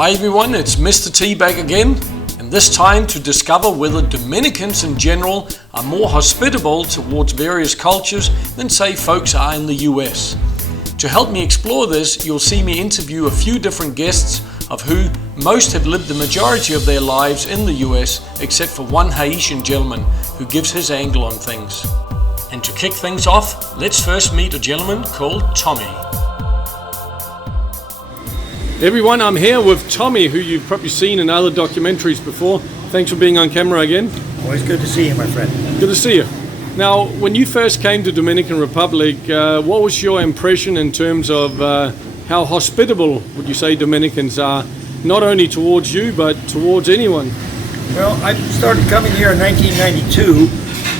Hi everyone, it's Mr. T back again, and this time to discover whether Dominicans in general are more hospitable towards various cultures than say folks are in the US. To help me explore this, you'll see me interview a few different guests of who most have lived the majority of their lives in the US, except for one Haitian gentleman who gives his angle on things. And to kick things off, let's first meet a gentleman called Tommy. Everyone, I'm here with Tommy, who you've probably seen in other documentaries before. Thanks for being on camera again. Always good to see you, my friend. Good to see you. Now, when you first came to Dominican Republic, what was your impression in terms of how hospitable would you say Dominicans are, not only towards you, but towards anyone? Well, I started coming here in 1992,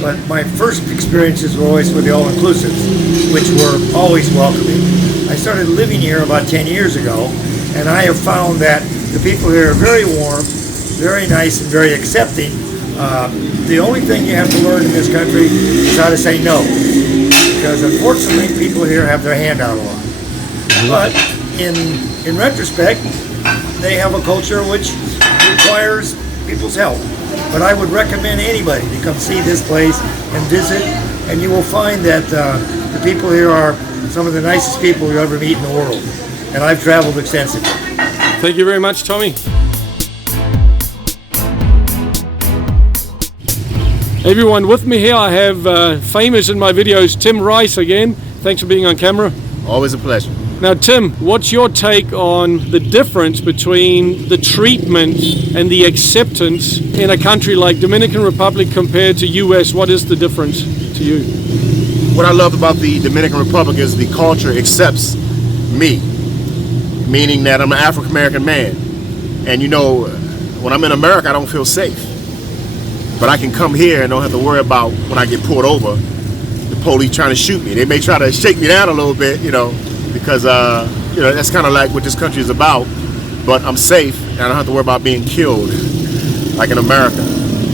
but my first experiences were always with the all-inclusives, which were always welcoming. I started living here about 10 years ago, and I have found that the people here are very warm, very nice, and very accepting. The only thing you have to learn in this country is how to say no, because unfortunately people here have their hand out a lot. But in retrospect, they have a culture which requires people's help. But I would recommend anybody to come see this place and visit, and you will find that the people here are some of the nicest people you'll ever meet in the world. And I've traveled extensively. Thank you very much, Tommy. Everyone, with me here I have famous in my videos, Tim Rice again. Thanks for being on camera. Always a pleasure. Now Tim, what's your take on the difference between the treatment and the acceptance in a country like Dominican Republic compared to US? What is the difference to you? What I love about the Dominican Republic is the culture accepts me, meaning that I'm an African American man. And you know, when I'm in America, I don't feel safe. But I can come here and don't have to worry about when I get pulled over, the police trying to shoot me. They may try to shake me down a little bit, you know, because you know, that's kind of like what this country is about. But I'm safe and I don't have to worry about being killed like in America.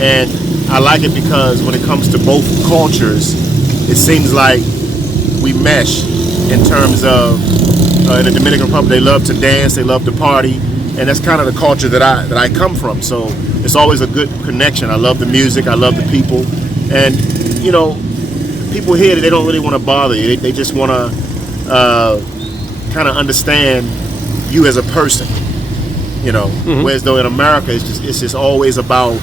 And I like it because when it comes to both cultures, it seems like we mesh in terms of in the Dominican Republic, they love to dance, they love to party, and that's kind of the culture that I come from. So it's always a good connection. I love the music, I love the people, and you know, people here, they don't really want to bother you. They just want to kind of understand you as a person, you know. Whereas though in America, it's just always about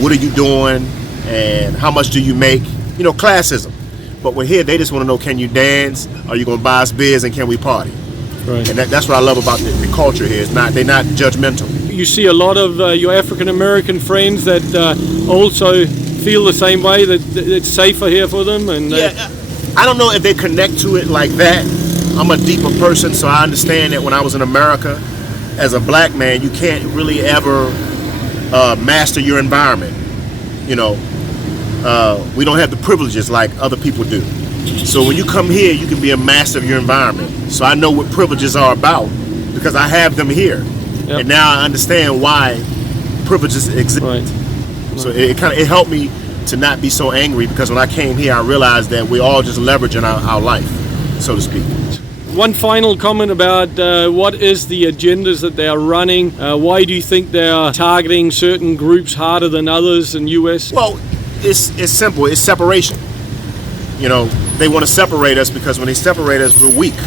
what are you doing and how much do you make, you know, classism. But we're here, they just want to know, can you dance? Are you going to buy us beers and can we party? Right. And that's what I love about the culture here. They're not judgmental. You see a lot of your African American friends that also feel the same way, that it's safer here for them. And yeah, I don't know if they connect to it like that. I'm a deeper person, so I understand that when I was in America, as a black man, you can't really ever master your environment. You know, we don't have the privileges like other people do. So when you come here, you can be a master of your environment. So I know what privileges are about because I have them here. Yep. And now I understand why privileges exist. Right. So it helped me to not be so angry, because when I came here, I realized that we're all just leveraging our life, so to speak. One final comment about what is the agendas that they are running. Why do you think they are targeting certain groups harder than others in US? Well, it's simple. It's separation. You know, they want to separate us because when they separate us, we're weak.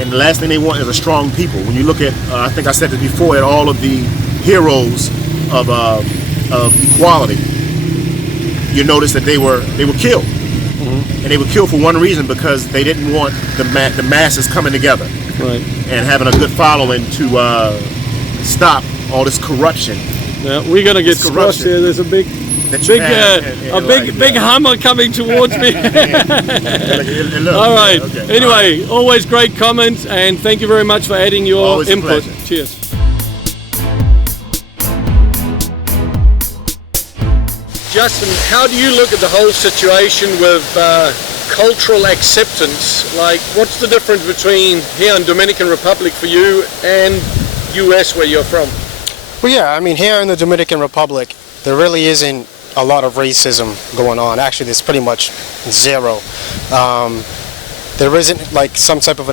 And the last thing they want is a strong people. When you look at, I think I said this before, at all of the heroes of equality, you notice that they were killed. And they were killed for one reason, because they didn't want the masses coming together, right, and having a good following to stop all this corruption. Yeah, we're gonna get squashed here. There's a big hammer coming towards me. All right. Okay. Anyway, always great comments, and thank you very much for adding your always input. Cheers. Justin, how do you look at the whole situation with cultural acceptance? Like, what's the difference between here in Dominican Republic for you and US where you're from? Well, yeah, I mean, here in the Dominican Republic, there really isn't a lot of racism going on. Actually, there's pretty much zero. There isn't like some type of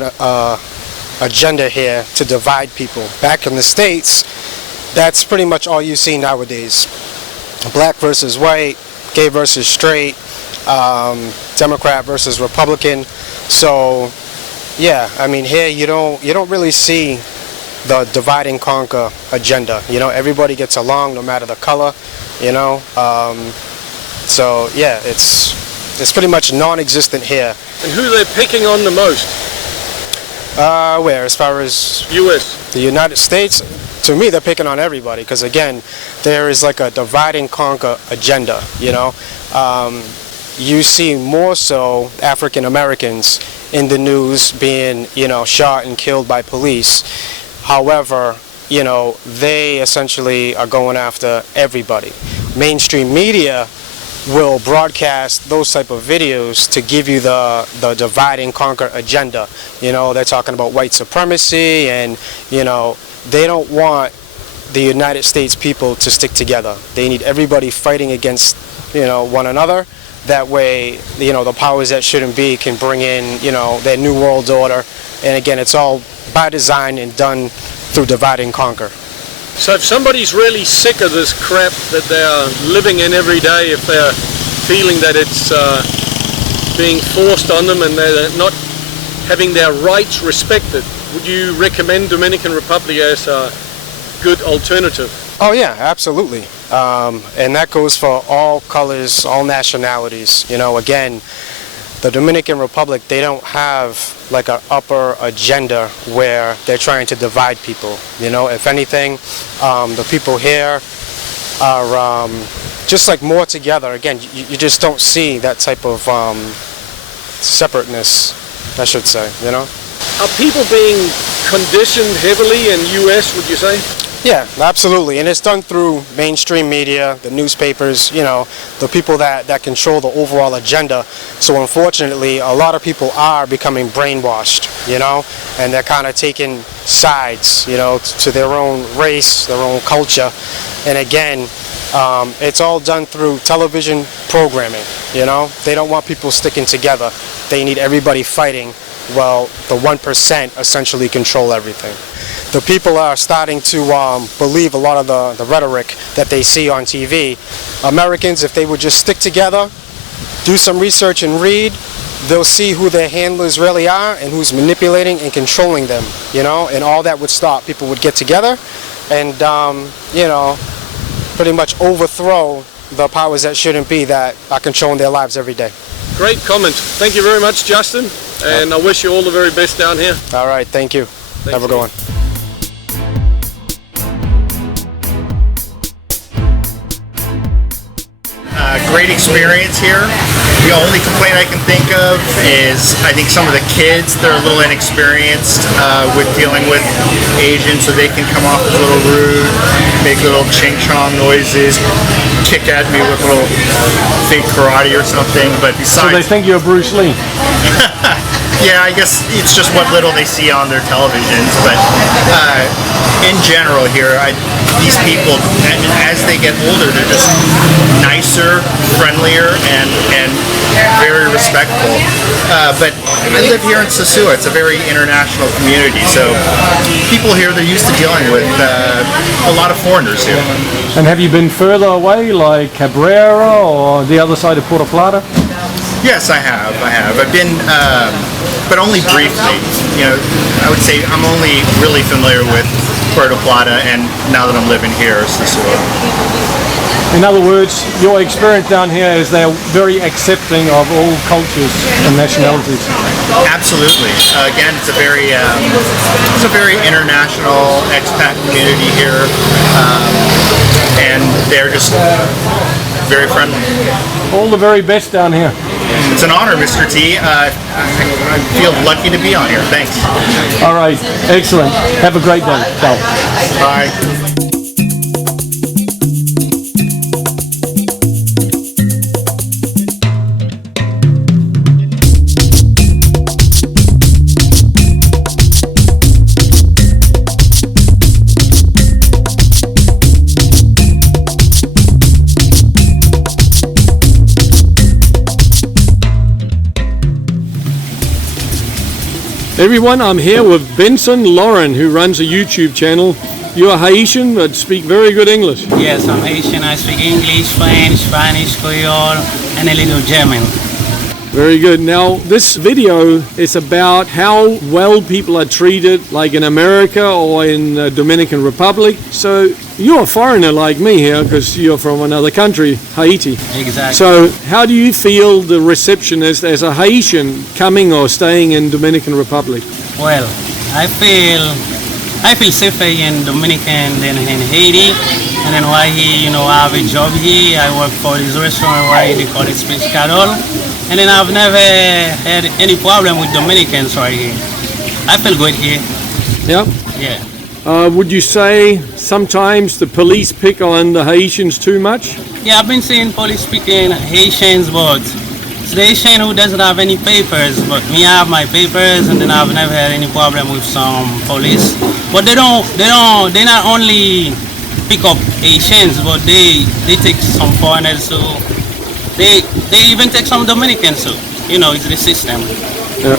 agenda here to divide people. Back in the States, that's pretty much all you see nowadays. Black versus white, gay versus straight, Democrat versus Republican. So yeah, I mean, here you don't really see the divide and conquer agenda. You know, everybody gets along no matter the color, you know. So yeah, it's pretty much non-existent here. And who they're picking on the most? Where, as far as US. the United States, to me they're picking on everybody, because again, there is like a divide and conquer agenda, you know. You see more so African Americans in the news being, you know, shot and killed by police. However, you know, they essentially are going after everybody. Mainstream media will broadcast those type of videos to give you the divide and conquer agenda. You know, they're talking about white supremacy, and, you know, they don't want the United States people to stick together. They need everybody fighting against, you know, one another. That way, you know, the powers that shouldn't be can bring in, you know, their new world order. And again, it's all by design and done through divide and conquer. So if somebody's really sick of this crap that they're living in every day, if they're feeling that it's being forced on them and they're not having their rights respected, would you recommend Dominican Republic as a good alternative? Oh yeah, absolutely. And that goes for all colors, all nationalities. You know, again, the Dominican Republic, they don't have like an upper agenda where they're trying to divide people. You know, if anything, the people here are just like more together. Again, you just don't see that type of separateness, I should say, you know. Are people being conditioned heavily in US, would you say? Yeah, absolutely, and it's done through mainstream media, the newspapers, you know, the people that control the overall agenda. So unfortunately, a lot of people are becoming brainwashed, you know, and they're kind of taking sides, you know, to their own race, their own culture. And again, it's all done through television programming, you know. They don't want people sticking together. They need everybody fighting. Well, the 1% essentially control everything. The people are starting to believe a lot of the rhetoric that they see on TV. Americans, if they would just stick together, do some research and read, they'll see who their handlers really are and who's manipulating and controlling them, you know, and all that would stop. People would get together and, you know, pretty much overthrow the powers that shouldn't be that are controlling their lives every day. Great comment. Thank you very much, Justin, and I wish you all the very best down here. All right, thank you. Have a good one. Great experience here. The only complaint I can think of is I think some of the kids, they're a little inexperienced with dealing with Asians, so they can come off as a little rude, make little ching-chong noises, kick at me with a little fake karate or something, but besides... So they think you're Bruce Lee? Yeah, I guess it's just what little they see on their televisions, but in general here, these people, as they get older, they're just nicer, friendlier, and very respectful. But I live here in Sosua. It's a very international community, so people here, they're used to dealing with a lot of foreigners here. And have you been further away, like Cabrera or the other side of Puerto Plata? Yes, I have. I've been, but only briefly. You know, I would say I'm only really familiar with Puerto Plata, and now that I'm living here, Sosua. In other words, your experience down here is they're very accepting of all cultures and nationalities. Absolutely. Again, it's a very international expat community here, and they're just very friendly. All the very best down here. It's an honor, Mr. T. I feel lucky to be on here. Thanks. All right. Excellent. Have a great day. Bye. Everyone, I'm here with Benson Lauren, who runs a YouTube channel. You're Haitian but speak very good English. Yes, I'm Haitian. I speak English, French, Spanish, Creole, and a little German. Very good. Now, this video is about how well people are treated, like in America or in the Dominican Republic. So, you're a foreigner like me here because you're from another country, Haiti. Exactly. So, how do you feel the reception is as a Haitian coming or staying in Dominican Republic? Well, I feel safer in Dominican than in Haiti. And then why here, I have a job here. I work for this restaurant where they call it Pescador. And then I've never had any problem with Dominicans right here. I feel good here. Yeah. Yeah. Would you say sometimes the police pick on the Haitians too much? Yeah, I've been seeing police picking Haitians, but it's the Haitian who doesn't have any papers. But me, I have my papers, and then I've never had any problem with some police. But they not only pick up Haitians, but they take some foreigners too. They even take some Dominicans too. It's the system. Yeah.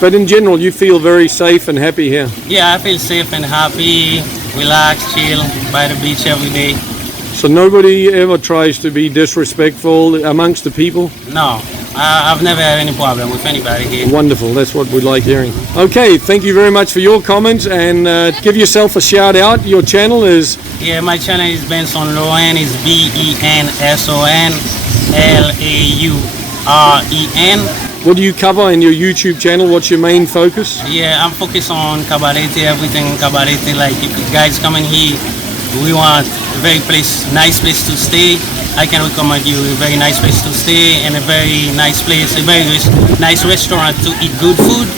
But in general, you feel very safe and happy here? Yeah, I feel safe and happy, relax, chill by the beach every day. So nobody ever tries to be disrespectful amongst the people? No, I've never had any problem with anybody here. Wonderful, that's what we like hearing. Okay, thank you very much for your comments, and give yourself a shout out. Your channel is? Yeah, my channel is Benson Lauren. It's BENSON LAUREN. What do you cover in your YouTube channel? What's your main focus? Yeah, I'm focused on cabaret, everything cabaret. Like if you guys come in here, we want a very nice place to stay. I can recommend you a very nice place to stay and a very nice place, a very nice restaurant to eat good food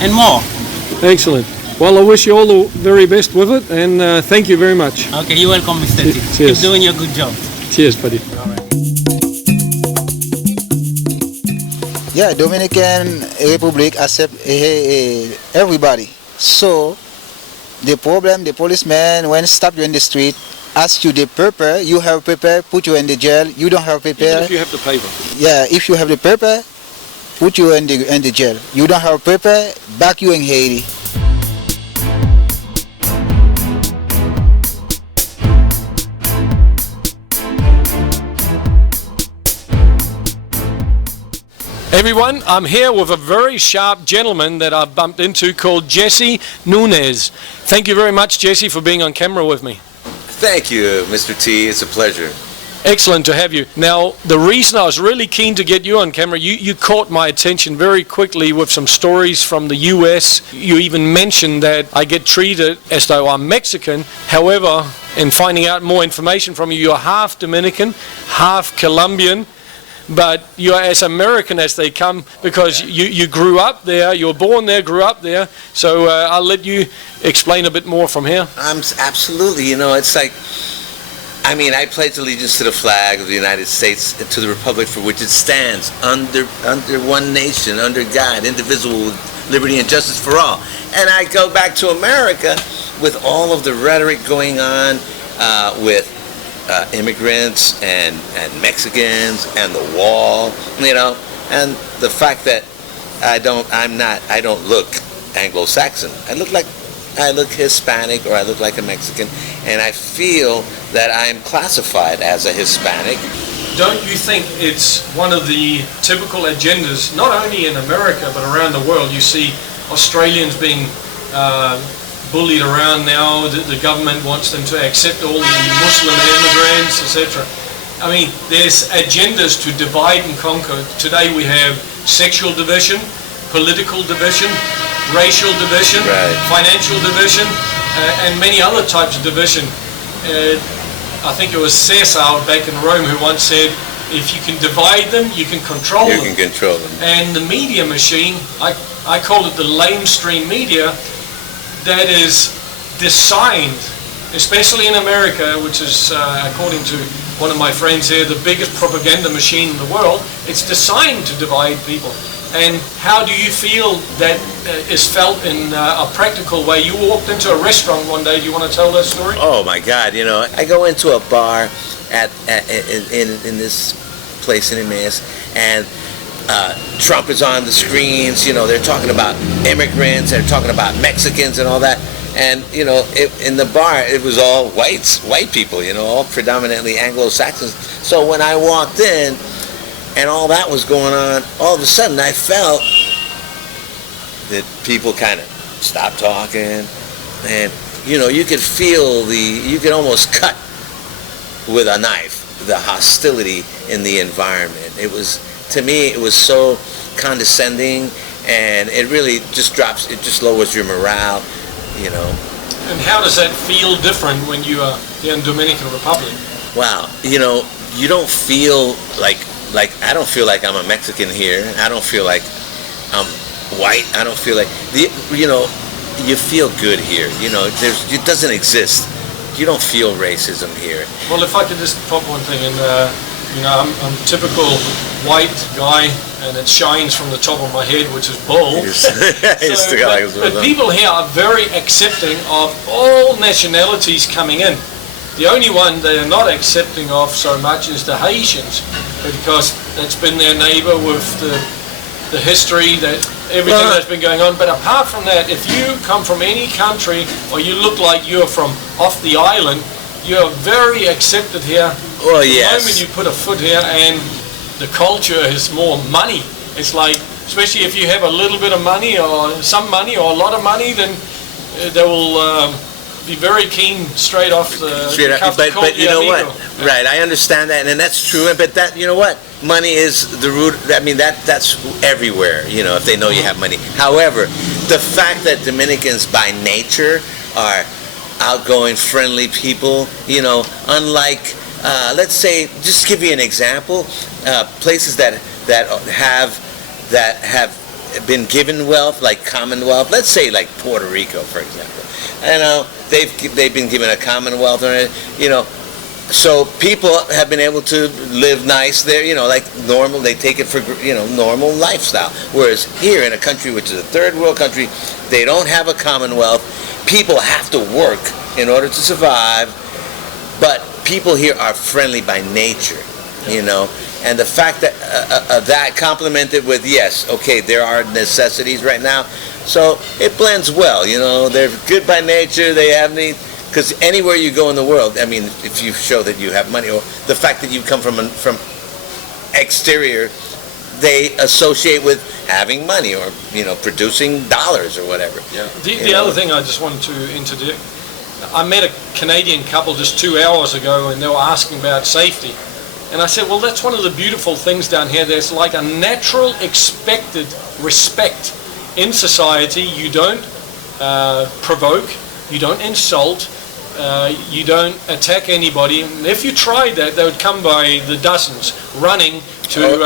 and more. Excellent. Well, I wish you all the very best with it, and thank you very much. Okay, you're welcome, Mr. T. Cheers. Keep doing your good job. Cheers, buddy. Yeah, Dominican Republic accept everybody. So the policeman when stop you in the street, ask you the paper, you have paper, put you in the jail. You don't have paper. Even if you have the paper. Yeah, if you have the paper, put you in the jail. You don't have paper, back you in Haiti. Everyone, I'm here with a very sharp gentleman that I've bumped into called Jesse Nunez. Thank you very much, Jesse, for being on camera with me. Thank you, Mr. T. It's a pleasure. Excellent to have you. Now, the reason I was really keen to get you on camera, you caught my attention very quickly with some stories from the US. You even mentioned that I get treated as though I'm Mexican. However, in finding out more information from you, you're half Dominican, half Colombian, but you're as American as they come because you grew up there, you were born there, grew up there. So I'll let you explain a bit more from here. Absolutely. It's like, I pledge allegiance to the flag of the United States and to the republic for which it stands, under one nation, under God, indivisible, with liberty and justice for all. And I go back to America with all of the rhetoric going on with immigrants and Mexicans and the wall, and the fact that I don't look Anglo-Saxon. I look Hispanic, or I look like a Mexican, and I feel that I'm classified as a Hispanic. Don't you think it's one of the typical agendas, not only in America but around the world? You see Australians being bullied around now. The government wants them to accept all the Muslim immigrants, etc. There's agendas to divide and conquer. Today we have sexual division, political division, racial division, right, financial division, and many other types of division. I think it was Caesar back in Rome who once said, if you can divide them, you can control them. You can control them. And the media machine, I call it the lamestream media, that is designed, especially in America, which is, according to one of my friends here, the biggest propaganda machine in the world. It's designed to divide people. And how do you feel that is felt in a practical way? You walked into a restaurant one day. Do you want to tell that story? Oh my God! I go into a bar in this place in Emmaus, and Trump is on the screens. They're talking about immigrants, they're talking about Mexicans and all that. And in the bar, it was all white people, all predominantly Anglo-Saxons. So when I walked in and all that was going on, all of a sudden I felt that people kind of stopped talking, and you could feel you could almost cut with a knife the hostility in the environment. To me, it was so condescending, and it really just lowers your morale. And how does that feel different when you are here in Dominican Republic? Wow, you don't feel like I don't feel like I'm a Mexican here. I don't feel like I'm white. I don't feel like you feel good here. It doesn't exist. You don't feel racism here. Well, if I could just pop one thing in, I'm a typical white guy, and it shines from the top of my head, which is bald. But people here are very accepting of all nationalities coming in. The only one they are not accepting of so much is the Haitians, because that's been their neighbor with the history, that everything that's been going on. But apart from that, if you come from any country, or you look like you're from off the island, you're very accepted here. Well, yes. The moment you put a foot here, and the culture is more money. It's like, especially if you have a little bit of money, or some money, or a lot of money, then they will be very keen straight off the cuff. But you know what? Right, I understand that, and that's true. But that, you know what? Money is the root. I mean, that's everywhere. If they know you have money. However, the fact that Dominicans by nature are outgoing, friendly people, unlike, let's say, just give you an example, places that have been given wealth, like Commonwealth, let's say like Puerto Rico, for example. They've been given a Commonwealth, so people have been able to live nice there, like normal. They take it for normal lifestyle. Whereas here in a country which is a third world country, they don't have a Commonwealth. People have to work in order to survive, but people here are friendly by nature, and the fact that that complemented with, yes, okay, there are necessities right now, so it blends well. They're good by nature. They have need, because anywhere you go in the world, I mean, if you show that you have money, or the fact that you come from exterior, they associate with having money, or producing dollars or whatever. Yeah. The other thing I just wanted to interject, I met a Canadian couple just 2 hours ago, and they were asking about safety. And I said, well, that's one of the beautiful things down here. There's like a natural expected respect in society. You don't provoke, you don't insult, you don't attack anybody. And if you tried that, they would come by the dozens, running to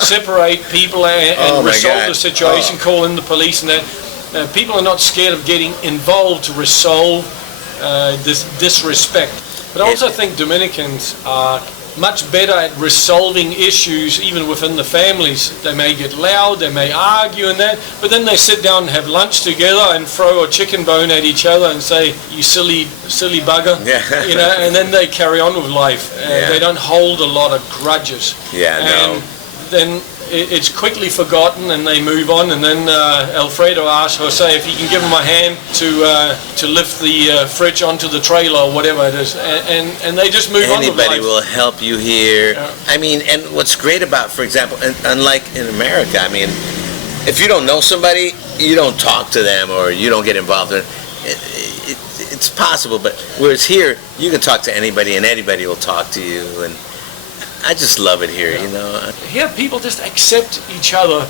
separate people and resolve the situation, call in the police, and that. People are not scared of getting involved to resolve this disrespect. But I also think Dominicans are much better at resolving issues even within the families. They may get loud, they may argue and that, but then they sit down and have lunch together and throw a chicken bone at each other and say, you silly bugger, and then they carry on with life. They don't hold a lot of grudges. And then it's quickly forgotten, and they move on. And then Alfredo asks Jose if he can give him a hand to lift the fridge onto the trailer or whatever it is, and they just move on with life. Anybody will help you here. I mean, and what's great about, for example, unlike in America, I mean, if you don't know somebody, you don't talk to them, or you don't get involved in it. It's possible, but whereas here, you can talk to anybody, and anybody will talk to you, and I just love it here, Here, people just accept each other.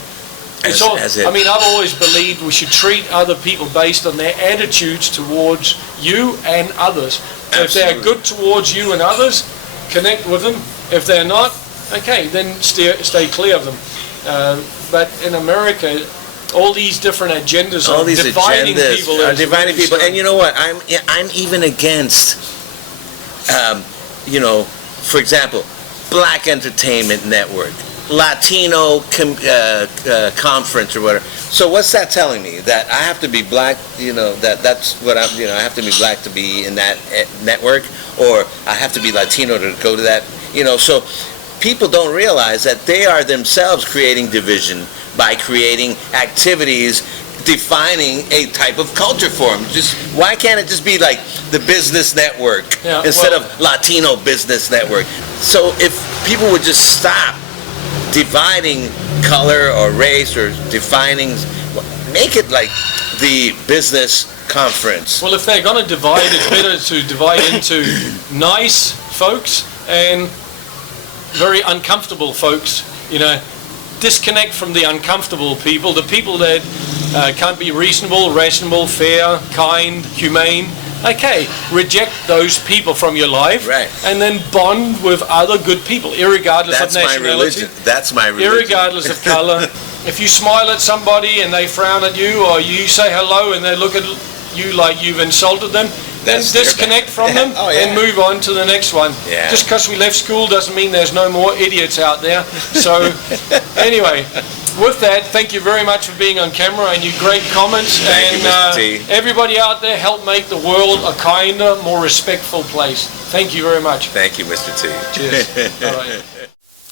I mean, I've always believed we should treat other people based on their attitudes towards you and others. If they're good towards you and others, connect with them. If they're not, okay, then stay clear of them. But in America, all these different agendas are dividing people. And you know what? I'm even against, for example, Black Entertainment Network, Latino conference or whatever. So what's that telling me? That I have to be black, that's what I have to be black to be in that network, or I have to be Latino to go to that, so people don't realize that they are themselves creating division by creating activities defining a type of culture for them. Just why can't it just be like the business network instead of Latino business network? So if people would just stop dividing color or race or defining, make it like the business conference. Well, if they're going to divide, it's better to divide into nice folks and very uncomfortable folks. You know, disconnect from the uncomfortable people, the people that can't be reasonable, rational, fair, kind, humane. Okay, reject those people from your life, right, and then bond with other good people, irregardless That's of nationality. That's my religion. Irregardless of color. If you smile at somebody and they frown at you, or you say hello and they look at you like you've insulted them, then disconnect from them and move on to the next one. Yeah. Just because we left school doesn't mean there's no more idiots out there. So anyway, with that, thank you very much for being on camera and your great comments. Thank you, Mr. T. Everybody out there, help make the world a kinder, more respectful place. Thank you very much. Thank you, Mr. T. Cheers. All right.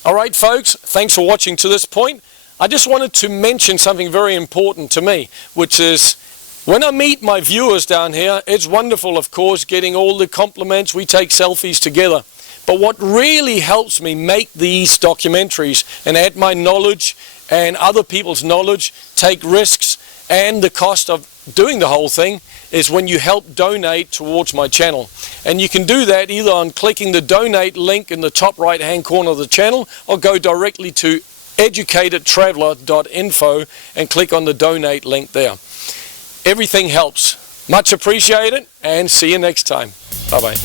All right, folks, thanks for watching to this point. I just wanted to mention something very important to me, which is when I meet my viewers down here, it's wonderful, of course, getting all the compliments. We take selfies together. But what really helps me make these documentaries and add my knowledge and other people's knowledge, take risks, and the cost of doing the whole thing is when you help donate towards my channel. And you can do that either on clicking the donate link in the top right hand corner of the channel, or go directly to educatedtraveler.info and click on the donate link there. Everything helps. Much appreciated, and see you next time. Bye-bye.